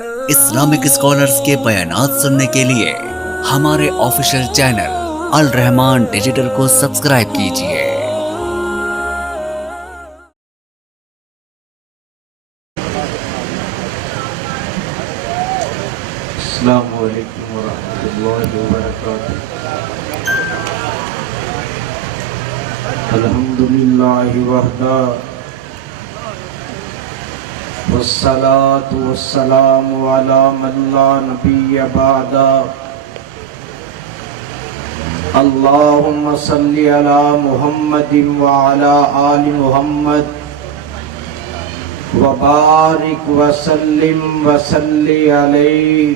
Islamic scholars के बयानात सुनने के लिए हमारे ऑफिशियल चैनल अल रहमान डिजिटल को सब्सक्राइब कीजिए। अस्सलामु अलैकुम वरहमतुल्लाहि वबरकातुहू। अल्हम्दुलिल्लाहि वहदा वस्सलातु वस्सलामु अला मन ला नबिय्य बअदा। अल्लाहुम्मा सल्लि अला मुहम्मदिन व अला आलि मुहम्मद व बारिक व सल्लिम व सल्लि अलैहि।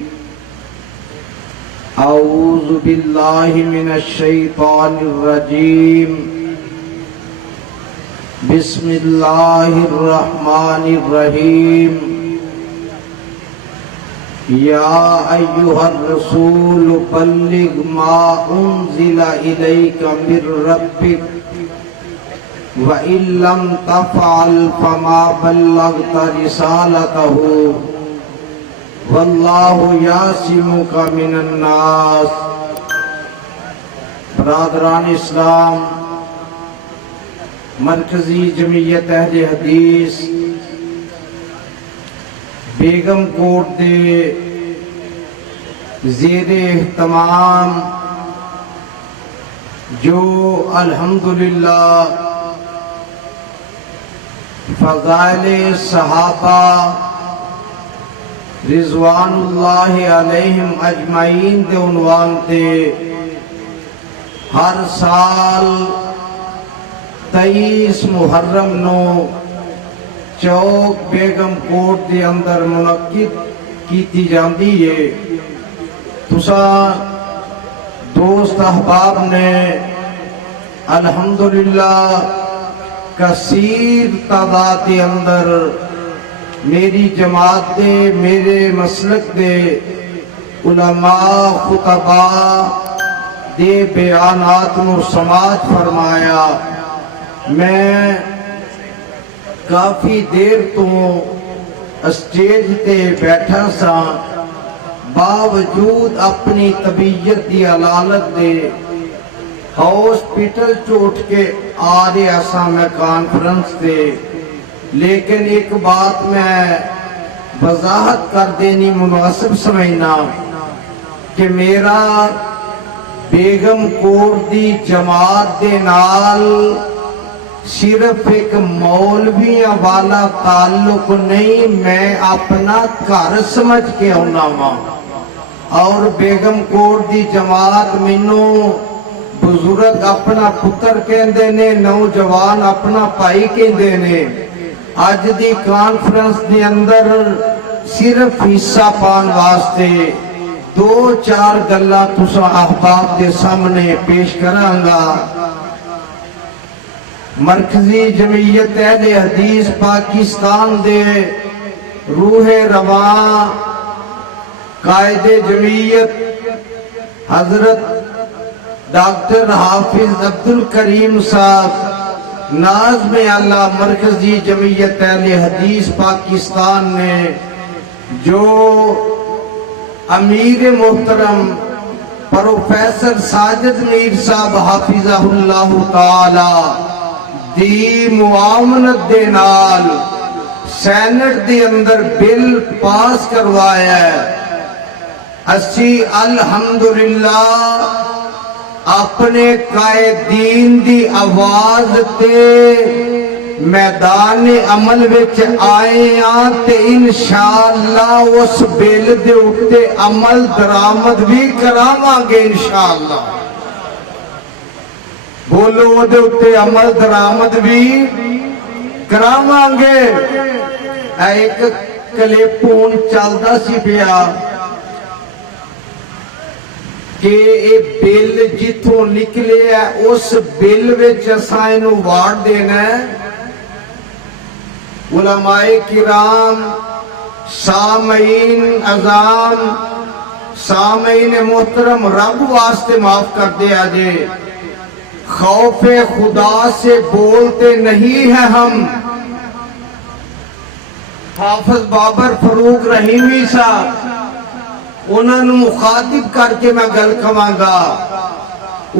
औज़ु बिल्लाहि मिनश शैतानिर रजीम। बिस्मिल्लाहिर रहमानिर रहीम। या अय्युहर रसूल बल्लिग मा उन्ज़िला इलैका मिर रब्बिक व इल्लम तफ़अल फमा बल्लग़ता रिसालतहू वल्लाहु यासिमुका मिनन नास। बरादरान इस्लाम, मरकजी जमीयत अहले हदीस बेगम कोट दे ज़ेरे एहतमाम जो अल्हम्दुलिल्लाह फ़ज़ाइले सहाबा रिज़वानुल्लाहि अलैहिम अजमाइन दे उन्वान ते हर साल 23 मुहर्रम नो चौक बेगम कोट दे अंदर मुनक्किद की जाती है। तुसा दोस्त अहबाब ने अल्हम्दुलिल्लाह कसीर तादाद के अंदर मेरी जमात दे मेरे मसलक दे उलमा खुतबा दे बयानात नूं समाज फरमाया। मैं काफी देर तो स्टेज ते बैठा सा, बावजूद अपनी तबीयत की अलालत दे हॉस्पिटल च उठ के आ रहा सा मैं कॉन्फ्रेंस से। लेकिन एक बात मैं वजाहत कर देनी मुनासिब समझना कि मेरा बेगम कोट दी जमात दे नाल सिर्फ एक मौलवियां वाला ताल्लुक नहीं, मैं अपना घर समझ के आना वा। और बेगम कोट दी जमात मैनू बुजुर्ग अपना पुत्र कहते ने, नौजवान अपना भाई कहते ने। अज दी कॉन्फ्रेंस के अंदर सिर्फ हिस्सा पाने वास्ते 2-4 गल्लां तुसां अहबाब के सामने पेश करांगा। मरकजी जमीयत अहले हदीस पाकिस्तान दे रूहे रवां कायदे जमीयत हजरत डॉक्टर हाफिज अब्दुल करीम साहब नाज़्म अल्लाह मरकजी जमीयत अहले हदीस पाकिस्तान ने जो अमीर मोहतरम प्रोफेसर साजिद मीर साहब हाफिज़हुल्लाह ताला दी मुआवनत दे नाल सैनेट दे अंदर बिल पास करवाया है। असी अल्हम्दुलिल्लाह अपने कायदीन दी आवाज ते मैदान अमल विच आए आ ते इंशाअल्लाह उस बिल दे उत्ते अमल दरामद भी करावांगे इंशाअल्लाह। बोलो ओदे उत्ते अमल दरामद भी करावांगे। एक कलेपून चलदा सी पिया कि ये बिल जिथों निकले है उस बिल विच असां इहनूं वाड़ देना है। उलमाए किराम, सामईन अज़ाम, सामईन मोहतरम, रब वास्ते माफ कर दे आजे, खौफे खुदा से बोलते नहीं है हम। हाफिज बाबर फरूक रहीमी साहब उन्होंने मुखातिब करके मैं गल कवांगा।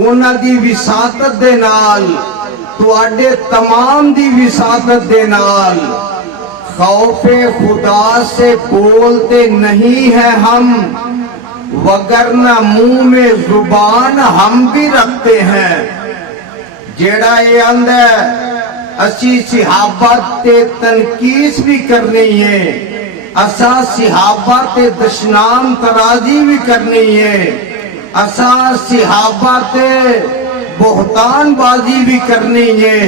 उन्हां दी विसातत दे नाल तुहाडे तमाम दी विसातत दे नाल खौफे खुदा से बोलते नहीं है हम, वगरना मुंह में जुबान हम भी रखते हैं। जेड़ा ये आंदा असी सिहाबा ते तनकीस भी करनी है, असा सिहाबा ते दशनाम तराजी भी करनी है, असा सिहाबा ते बोहतान बाजी भी करनी है।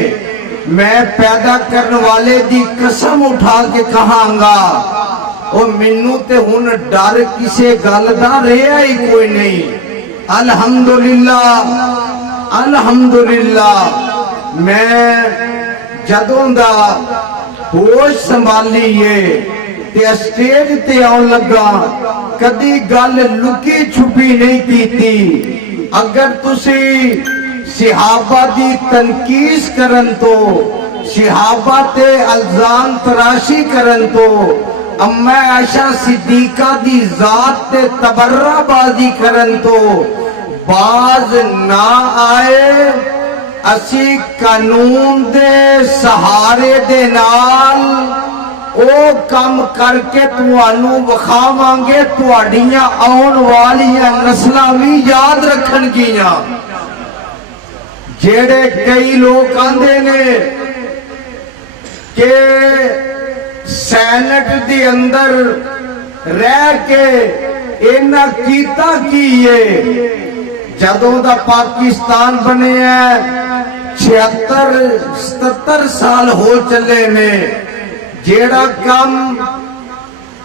मैं पैदा करने वाले दी कसम उठा के कहांगा ओ मैनू ते हुन डर किसे गल दा रहा ही कोई नहीं। अल्हम्दुलिल्लाह अल्हम्दुलिल्लाह। मैं जदों दा होश संभालीए ते स्टेज ते आउण लगा कदी गल लुकी छुपी नहीं कीती। अगर तुसी सिहाबा दी तनकीस करन तो, सिहाबा ते अल्जाम तराशी करन तो, अम्मा आयशा सिद्दीका दी जात ते तबर्राबाजी करन तो बाज ना आए। असी कानून दे सहारे दे नाल ओ कम करके तुहानू विखावांगे, तुहाडियां आउण वालियां नस्लां भी याद रखणगियां। जेड़े कई लोग आंदे ने के सैनट दे अंदर रह के इन्ना कीता की है। जदों दा पाकिस्तान बनिया 76-77 साल हो चले ने, जेड़ा काम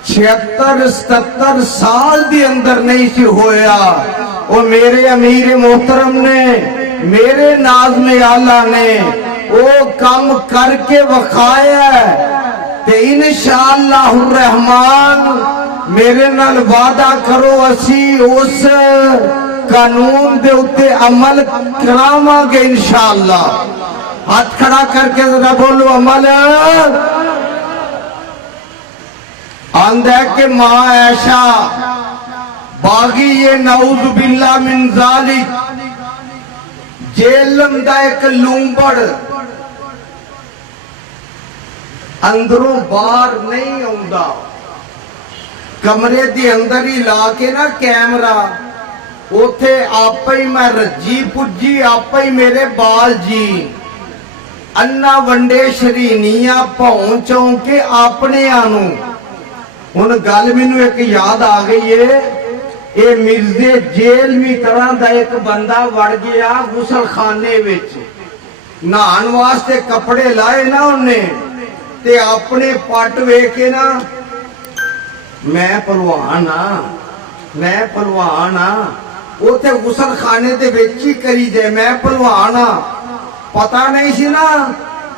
76-77 साल दे अंदर नहीं सी होया, वो मेरे अमीर मोहतरम ने, मेरे नाज़्म आला ने वो काम करके वखाया। ते इंशाअल्लाह रहमान मेरे नाल वादा करो असी उस कानून दे उत्ते अमल करावांगे इंशाअल्लाह। हाथ खड़ा करके जरा बोलो अमल। आंदा के मां ऐशा बागी ये नऊज़ बिल्लाह मिन ज़ालिक, जेलम दा एक लूंबड़ अंदरों बाहर नहीं आउंदा, कमरे दे अंदर ही ला के ना कैमरा, उथे आपे ही मैं रजी पुजी, आपे ही मेरे बाल जी अन्ना वंडे शरीनिया भौं चौंके अपने आनू। हुण गल मैनू एक याद आ गई है, ये मिर्जे जेल भी तरह का एक बंदा वड़ गया गुसल खाने विच, नहान वास्ते कपड़े लाए ना उन्हें ते अपने पट वेख के ना मैं पहलवान हाँ, मैं पहलवान हाँ, उथे गुसल खाने दे विच ही करी जाए मैं पहलवान हाँ। पता नहीं सी ना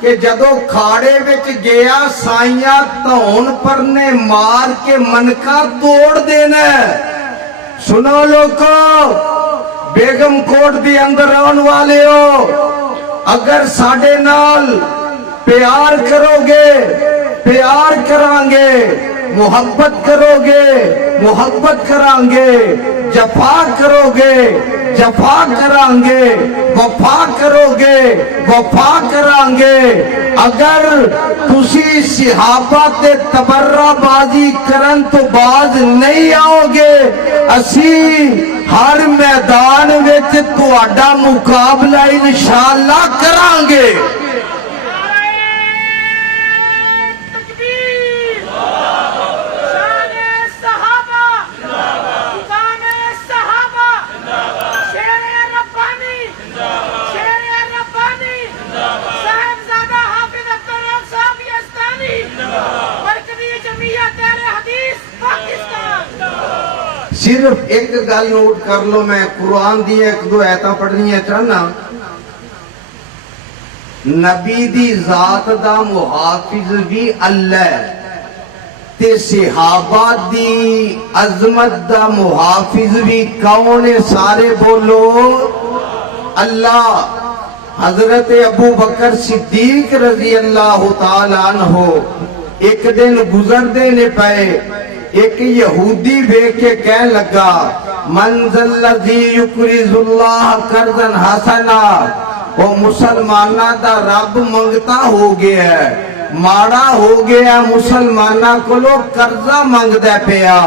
कि जदों खाड़े विच गया साइया धौन पर ने मार के मनका तोड़ देना। सुनो लोगों, बेगम कोट के अंदर आने वाले हो, अगर साडे नाल प्यार करोगे प्यार करांगे, मोहब्बत करोगे मोहब्बत करांगे, जफा करोगे जफा करांगे, वफा करोगे वफा करांगे। अगर तुसी सिहाबा ते तबर्राबाजी करन तो बाज नहीं आओगे, असी हर मैदान विच तुहाडा मुकाबला इंशाअल्लाह करांगे। सिर्फ एक गल नोट कर लो, मैं कुरान दी एक दो आयतां पढ़नियां चाहना। नबी दी जात दा मुहाफिज भी अल्लाह ते सहाबा दी अजमत दा मुहाफिज भी कौन है? सारे बोलो अल्लाह। हजरत अबू बकर सिद्दीक रजी अल्लाह तआला अन्हु एक दिन गुजरते ने पे एक यहूदी वेख के कह लगा मंजलजी युकरिजुल्लाह करदन हसना, वो मुसलमाना दा रब मंगता हो गया है, माड़ा हो गया मुसलमाना को कर्जा मंगदा पिया।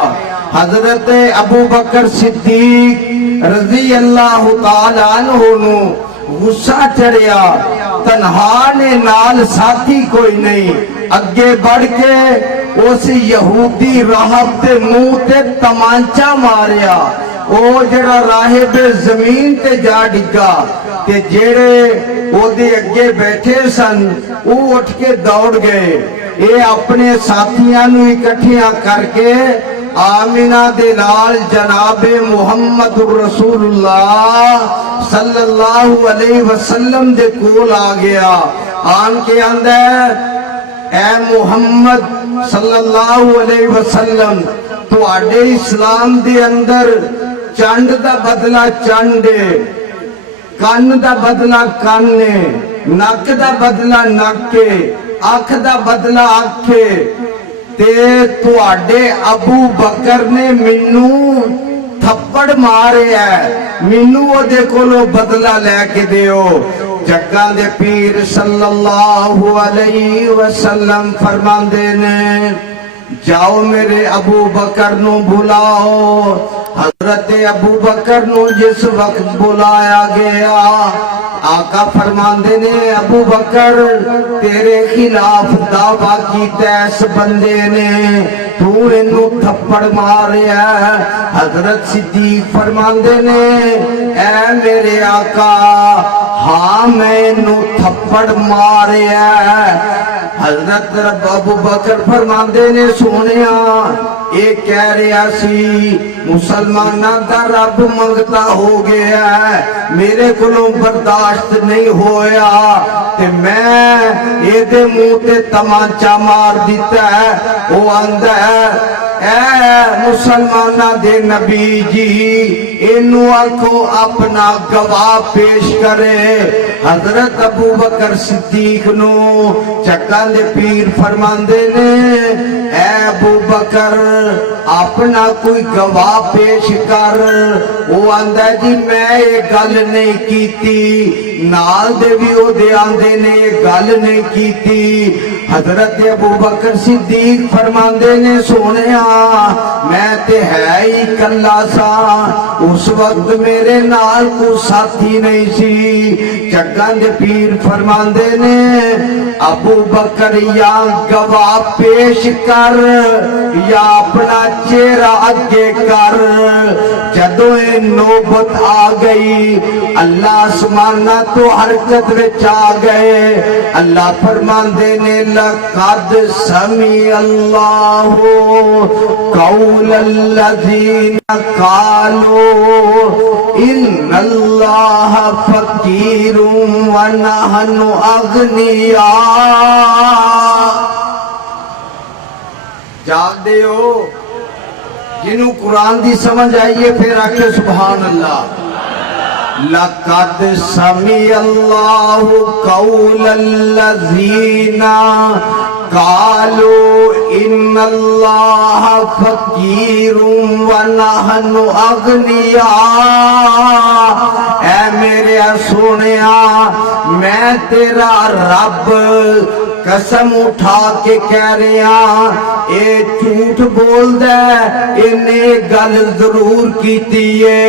हजरत अबू बकर सिद्दीक रजी अल्लाह तआला अन्हु नू गुस्सा चढ़िया, तन्हा ने नाल साथी कोई नहीं, अगे बढ़ के उस यहूदी राहब के मुंह ते तमांचा मारिया। ओ जड़ा राहिब जमीन ते जा डिगा ते जेड़े ओदे अगे बैठे सन वो उठ के दौड़ गए। ये अपने साथियां नू इकट्ठियां करके आमिना दे नाल जनाबे मुहम्मद रसूलुल्लाह सल्लल्लाहु अलैहि वसल्लम दे कोल आ गया। आन के अंदर ए मुहम्मद सल्लल्लाहु अलैहि वसल्लम तुहाडे इस्लाम दे अंदर चंड दा बदला चंड, कन्न दा बदला कन्न, नक दा बदला नक, अख दा बदला अख, ते तुहाडे अबू बकर ने मैनू थप्पड़ मारिया, मैनू ओदे कोलों बदला लैके दिओ। जग्गां दे पीर सल्लल्लाहु अलैहि वसल्लम फरमांदे ने जाओ मेरे अबू बकर नू बुलाओ। हजरत अबू बकर नू जिस वक्त बुलाया गया, आका फरमांदे ने अबू बकर तेरे खिलाफ दावा कीता इस बंदे ने, तू इनू थप्पड़ मारिया। हजरत सिद्दीक फरमांदे ने ऐ मेरे आका हाँ मैं इनू थप्पड़ मारिया। हजरत अबू बकर फरमांदे ने सोनिया ये कह रहा सी मुसलमाना दा रब मंगता हो गया है, मेरे कोलों बर्दाश्त नहीं होया ते मैं ये मुंह ते तमाचा मार दिता है। वो आंदा है ऐ मुसलमाना दे नबी जी इनू आखो अपना गवाह पेश करे। हजरत अबू बकर सिद्दीक नू चक्का दे पीर फरमांदे ने ऐ अबू बकर अपना कोई गवाह पेश कर। वो आंदा जी मैं ये गल नहीं कीती, नाल दे भी ओदे आंदे ने ये गल नहीं कीती। हजरत अबू बकर सिद्दीक फरमांदे ने सोनिया मैं ते है ही कल्ला सा, उस वक्त मेरे नाल को साथी नहीं सी। जग्गां दे पीर फरमांदे ने अबू बकर या गवाह पेश कर या अपना चेहरा अगे कर। जदों ये नौबत आ गई अल्लाह आसमाना तो हरकत विच आ गए। अल्लाह फरमांदे ने लक़द समी अल्लाहु कौलल्लज़ीना क़ालू इन्नल्लाह फ़क़ीरुन व नहनु अग़निया। जाग दियो जिन्हों कुरान की समझ आइए फिर आखे सुभान अल्लाह। लक़द समी अल्लाहु कौलल्लज़ीना क़ालू इन्नल्लाह फ़क़ीरुन व नहनु अग़निया। ऐ मेरे सोनिया मैं तेरा रब कसम उठा के कह रहा ये झूठ बोलदा, इन्हें गल जरूर कीती है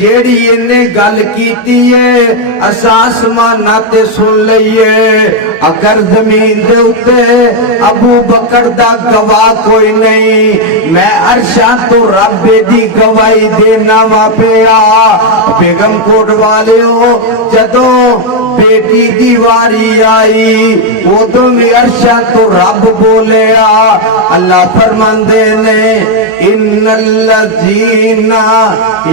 जेड़ी इन्हें गल कीती है असां आसमाना ते सुन लईए। अगर जमीन दे उत्ते अबू बकर दा गवाह कोई नहीं, मैं अरशा तो रब दी गवाही देना वा पिया। बेगम कोट वालियो जदों बेटी दी वारी आई उदों भी अरशा तो रब बोलिया। अल्लाह फरमांदे ने इन्नल्लज़ीना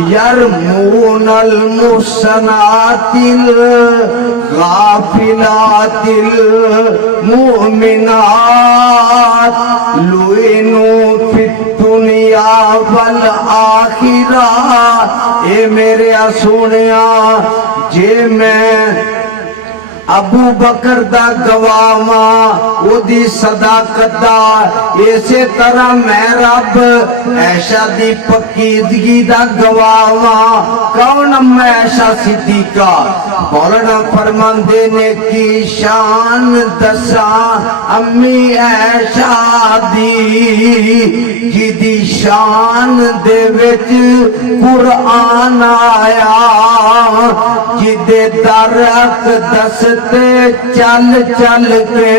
यरमूनल मुहसनातिल गाफिलातिल मुमिनात लुइनु फिद दुनिया वल आखिरा। ए मेरे सोनिया जे मैं अबू बकर दा गवावा ओदी सदाकत दा इसे तरह मैं रब ऐशा दी पकीदगी दा गवावा कौन मैं ऐशा सिद्दीका मौलाना फरमांदे ने की शान दसा अम्मी ऐशा दी जिदी शान दे विच कुरान आया जिदे दरक दसते चल चल के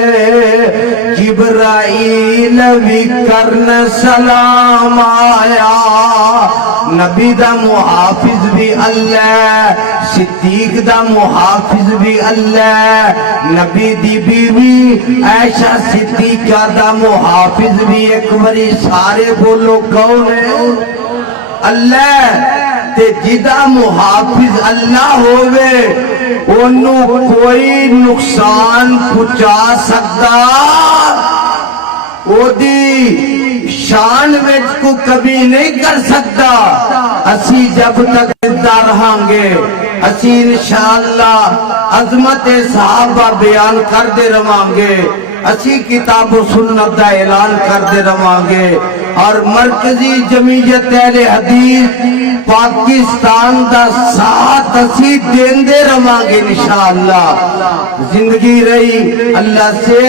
जिब्राइल भी करन सलाम आया नबी दा मुहाफिज भी अल्लाह सिद्दीक दा मुहाफिज भी अल्लाह नबी दी बीवी ऐशा सिद्दीका दा मुहाफिज भी एक बारी सारे बोलो कौन है अल्लाह ते जिदा मुहाफिज अल्लाह होवे ओनू कोई नुकसान पहुंचा सकता ओदी शान विच को कभी नहीं कर सकता असी जब तक जिंदा रहांगे असी इंशाअल्लाह अजमत सहाबा बयान करते रवांगे असी किताब सुन्नत का ऐलान करते रवांगे और मरकजी जमीयत अहले हदीस पाकिस्तान का साथ असी देंदे रवांगे इंशाअल्लाह जिंदगी रही अल्लाह से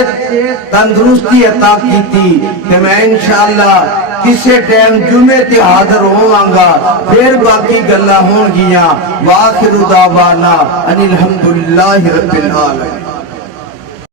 तंदुरुस्ती अता कीती ते मैं इंशाअल्लाह किसी टाइम जुमे ते हाजिर होवांगा फिर बाकी गल्लां होणगियां वाखिरु दावाना अनिल हम्दुलिल्लाहि रब्बिल आलमीन।